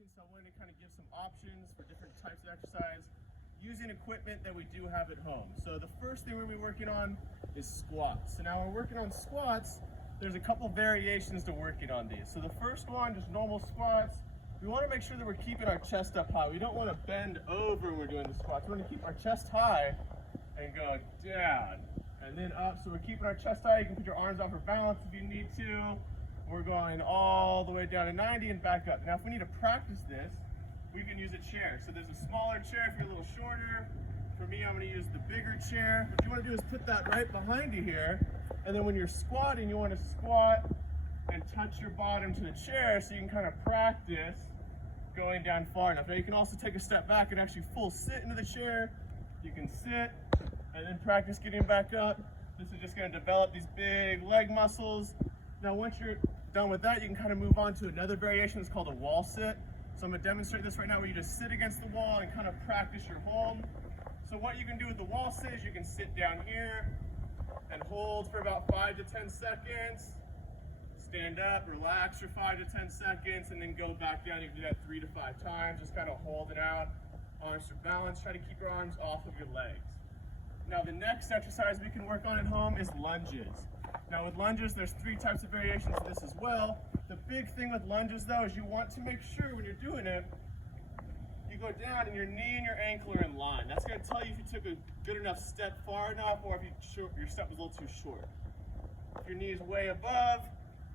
practicing, so I wanted to kind of give some options for different types of exercise using equipment that we do have at home. So the first thing we're going to be working on is squats. So now we're working on squats. There's a couple variations to working on these. So the first one, just normal squats. We want to make sure that we're keeping our chest up high. We don't want to bend over when we're doing the squats. We want to keep our chest high and go down and then up. So we're keeping our chest high. You can put your arms out for balance if you need to. We're going all the way down to 90 and back up. Now if we need to practice this, we can use a chair. So there's a smaller chair if you're a little shorter. For me, I'm going to use the bigger chair. What you want to do is put that right behind you here. And then when you're squatting, you want to squat and touch your bottom to the chair so you can kind of practice going down far enough. Now you can also take a step back and actually full sit into the chair. You can sit and then practice getting back up. This is just going to develop these big leg muscles. Now once you're done with that, you can kind of move on to another variation. It's called a wall sit. So I'm going to demonstrate this right now where you just sit against the wall and kind of practice your hold. So what you can do with the wall sit is you can sit down here and hold for about 5 to 10 seconds. Stand up, relax for 5 to 10 seconds, and then go back down. You can do that 3 to 5 times. Just kind of hold it out. Arms for balance. Try to keep your arms off of your legs. Now the next exercise we can work on at home is lunges. Now with lunges, there's 3 types of variations of this as well. The big thing with lunges though is you want to make sure when you're doing it, you go down and your knee and your ankle are in line. That's going to tell you if you took a good enough step far enough or if your step was a little too short. If your knee is way above,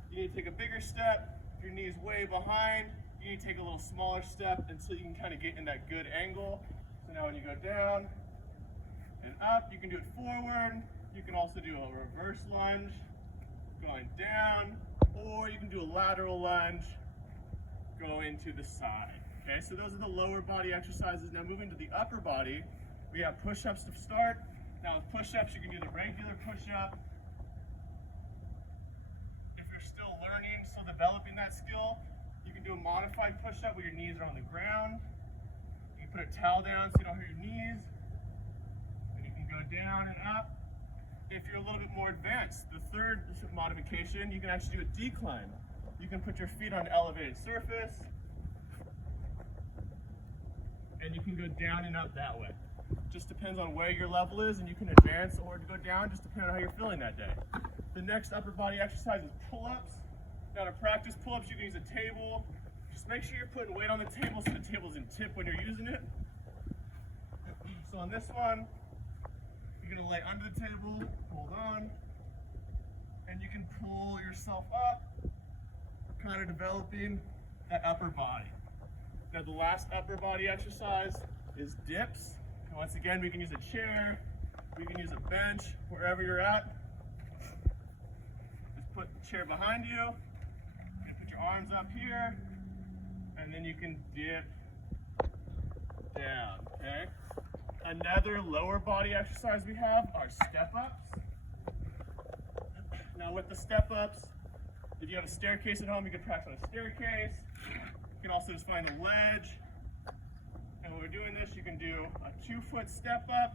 you need to take a bigger step. If your knee is way behind, you need to take a little smaller step until you can kind of get in that good angle. So now when you go down and up, you can do it forward. You can also do a reverse lunge, going down, or you can do a lateral lunge, going to the side. Okay, so those are the lower body exercises. Now moving to the upper body, we have push-ups to start. Now with push-ups, you can do the regular push-up. If you're still learning, still developing that skill, you can do a modified push-up where your knees are on the ground. You can put a towel down so you don't hurt your knees. And you can go down and up. If you're a little bit more advanced, the third modification, you can actually do a decline. You can put your feet on an elevated surface, and you can go down and up that way. Just depends on where your level is, and you can advance or go down, just depending on how you're feeling that day. The next upper body exercise is pull-ups. Now to practice pull-ups, you can use a table. Just make sure you're putting weight on the table so the table's in tip when you're using it. So on this one, you're going to lay under the table, hold on, and you can pull yourself up, kind of developing that upper body. Now the last upper body exercise is dips. And once again, we can use a chair, we can use a bench, wherever you're at. Just put the chair behind you, and put your arms up here, and then you can dip down, okay? Another lower body exercise we have are step-ups. Now with the step-ups, if you have a staircase at home, you can practice on a staircase. You can also just find a ledge. And when we're doing this, you can do a 2-foot step-up.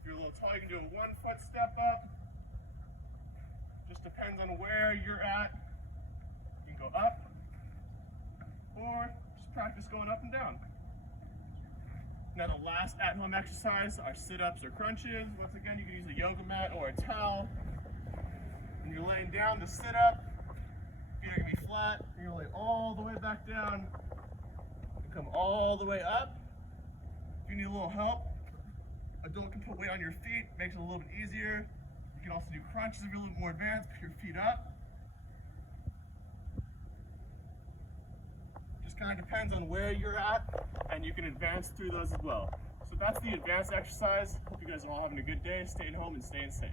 If you're a little tall, you can do a 1-foot step-up. Just depends on where you're at. You can go up, or just practice going up and down. Now the last at-home exercise are sit-ups or crunches. Once again, you can use a yoga mat or a towel. When you're laying down to sit up, feet are going to be flat. You're going to lay all the way back down and come all the way up. If you need a little help, adult can put weight on your feet, makes it a little bit easier. You can also do crunches if you're a little bit more advanced, put your feet up. Kind of depends on where you're at, and you can advance through those as well. So that's the advanced exercise. Hope you guys are all having a good day, staying home and staying safe.